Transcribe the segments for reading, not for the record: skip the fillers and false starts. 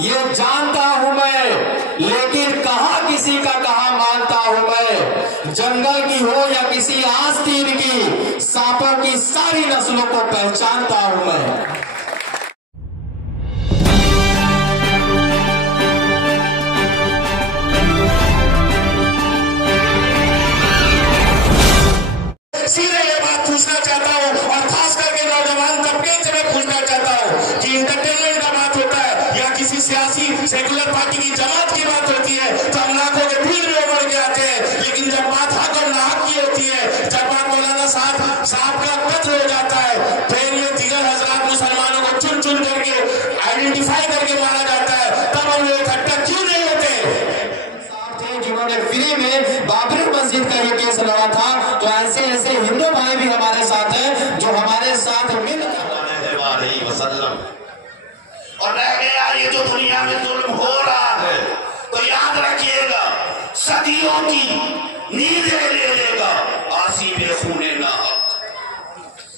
یہ جانتا ہوں میں، لیکن کہاں کسی کا کہاں مانتا ہوں میں، جنگل کی ہو یا کسی آستین کی، سانپوں کی ساری نسلوں کو پہچانتا ہوں میں۔ سیدھے یہ بات پوچھنا چاہتا ہوں اور خاص کر کے نوجوان طبقے سے میں پوچھنا چاہتا ہوں کہ انٹرٹینمنٹ کا بات ہوتا ہے یا کسی سیاسی سیکولر پارٹی کی جماعت کی بات ہوتی ہے تو ہم لاکھوں کے بھیڑ میں ابھر کے آتے ہیں، لیکن جب بات حق اور ناحق کی ہوتی ہے، جب بات مولانا صاحب کا قتل ہو جاتا ہے، ٹرین میں دیگر حضرات مسلمانوں کو چن چن کر کے آئیڈینٹیفائی کر کے مارا جاتا ہے، تب ہم لوگ اکٹھا کیوں نہیں ہوتے؟ جنہوں نے فری میں بابری مسجد کا یہ کیس لڑا تھا، تو ایسے ایسے ہندو بھائی بھی ہمارے ساتھ ہیں جو ہمارے ساتھ مل وسلم اور رہ گیا یہ جو دنیا میں ظلم ہو رہا ہے، تو یاد رکھیے گا صدیوں کی نیندیں لے لے گا آسیب خون ناحق،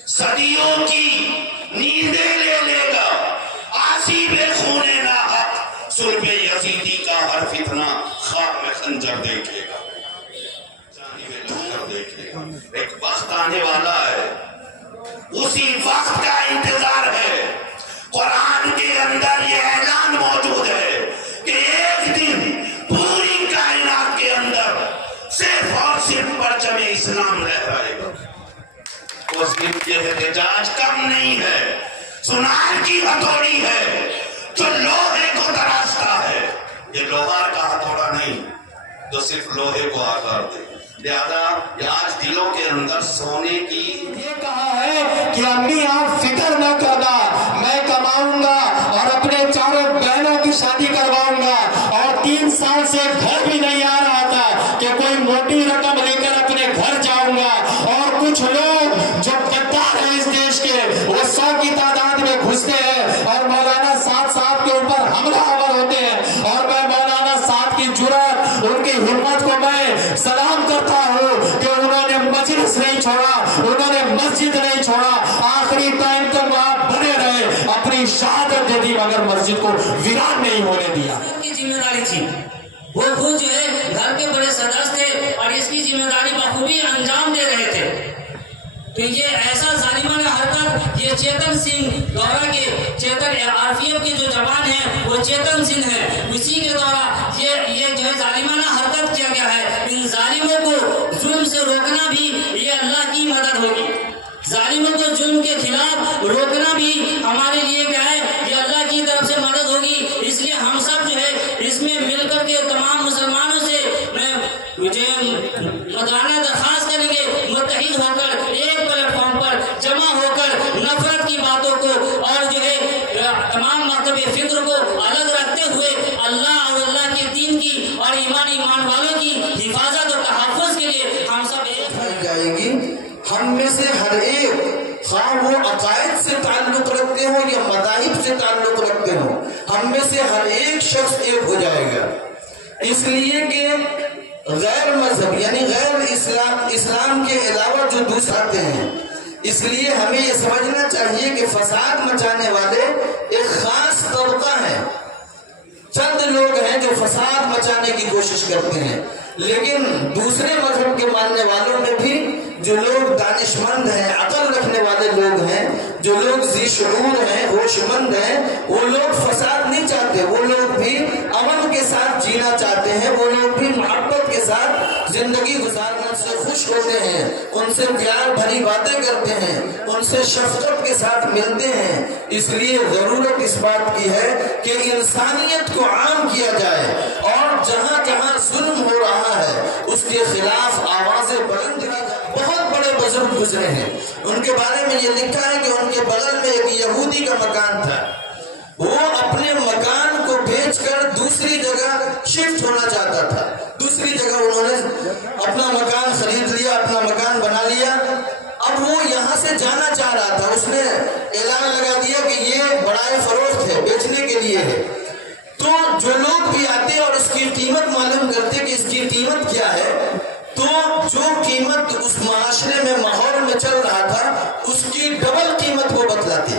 صدیوں کی نیندیں لے لے گا آسیب خون ناحق، صلب یزیدی کا ہر فتنہ خواب میں خنجر دیکھے گا، جانب لشکر دیکھے گا، ایک وقت آنے والا ہے، اسی وقت کا انتظار ہے۔ قرآن کے اندر یہ اعلان موجود ہے کہ ایک دن پوری کائنات کے اندر صرف اور صرف پرچم اسلام رہ جائے گا، اس دن یہ احتجاج کم نہیں ہے، سنار کی ہتھوڑی ہے جو لوہے کو تراشتا ہے، یہ لوہار کا ہتھوڑا نہیں جو صرف لوہے کو آکار دے، لہذا یہ آج دلوں کے اندر سونے کی یہ کہا ہے کہ امی آپ فکر نہ کرنا، میں کماؤں گا اور اپنے چاروں بہنوں کی شادی کرواؤں گا، اور 3 سال سے گھر بھی نہیں آ رہا تھا کہ کوئی موٹی رقم لے کر اپنے گھر جاؤں گا، اور کچھ لوگ جو غدار ہیں اس دیش کے وہ 100 کی تعداد میں گھستے ہیں اور مولانا صاحب کے اوپر حملہ آور ہوتے ہیں، اور میں مولانا صاحب کی جرأت، ان کی ہمت کو میں سلام کرتا ہوں کہ انہوں نے مجلس نہیں چھوڑا، انہوں نے مسجد نہیں چھوڑا، آخری ٹائم تک آپ بنے رہے، اپنی شہادت دے دی مگر مسجد کو ویران نہیں ہونے دیا۔ کی ذمہ داری تھی، وہ خود جو ہے گھر کے بڑے صدر تھے اور اس کی ذمہ داری بخوبی انجام دے رہے تھے، تو یہ ایسا ظالمانہ حرکت، یہ چیتن سنگھ گورا کے چیتن RPF کے جو جوان ہیں وہ چیتن سنگھ ہیں، اسی کے دوارا یہ جو ہے ظالمانہ حرکت کیا گیا ہے۔ ان ظالموں کو ظلم سے روکنا بھی یہ اللہ کی مدد ہوگی، ظالموں کو ظلم کے خلاف روکنا بھی ہمارے لیے کیا ہے، یہ اللہ کی طرف سے مدد ہوگی، اس لیے ہم سب جو ہے اس میں مل کر کے تمام مسلمانوں سے مدانہ درخواست کریں گے، متحد ہو کر ایک پلیٹ فارم پر جمع ہو کر نفرت کی باتوں کو اور جو ہے تمام مکتب فکر کو الگ رکھتے ہوئے اللہ اور اللہ کے دین کی اور ایمان والوں کی حفاظت اور تحفظ کے لیے ہم سب ایک جائے گی۔ ہم میں سے ہر ایک، خواہ وہ عقائد سے تعلق رکھتے ہوں یا مذاہب سے تعلق رکھتے ہوں، ہم میں سے ہر ایک شخص ایک ہو جائے گا، اس لیے کہ غیر مذہب یعنی غیر اسلام کے علاوہ جو دوسرے ہیں، اس لیے ہمیں یہ سمجھنا چاہیے کہ فساد مچانے والے ایک خاص طبقہ ہے، چند لوگ ہیں جو فساد مچانے کی کوشش کرتے ہیں، لیکن دوسرے مذہب کے ماننے والوں میں بھی جو لوگ دانش مند ہیں، عقل رکھنے والے لوگ ہیں، جو لوگ ذی شعور ہیں، ہوش مند ہیں، وہ لوگ فساد نہیں چاہتے، وہ لوگ بھی امن کے ساتھ جینا چاہتے ہیں، وہ لوگ بھی محبت کے ساتھ زندگی گزارنے سے خوش ہوتے ہیں، ان سے پیار بھری باتیں کرتے ہیں، ان سے شفقت کے ساتھ ملتے ہیں۔ اس لیے ضرورت اس بات کی ہے کہ انسانیت کو عام کیا جائے اور جہاں جہاں ظلم ہو رہا ہے اس کے خلاف آوازیں بلند کی جائے۔ بہت بڑے بزرگ گزرے ہیں، ان کے بارے میں یہ لکھا ہے کہ ان کے بغل میں ایک یہودی کا مکان تھا، وہ اپنے مکان کو بیچ کر دوسری جگہ شفٹ ہونا چاہتا تھا، دوسری جگہ انہوں نے اپنا مکان خرید لیا، اپنا مکان بنا لیا، اب وہ یہاں سے جانا چاہ رہا تھا، اس نے اعلان لگا دیا کہ یہ برائے فروخت ہے، بیچنے کے لیے ہے، تو جو لوگ بھی آتے اور اس کی قیمت معلوم کرتے کہ اس کی قیمت کیا ہے، تو جو قیمت اس معاشرے میں ماحول میں چل رہا تھا اس کی ڈبل قیمت وہ بتلاتے،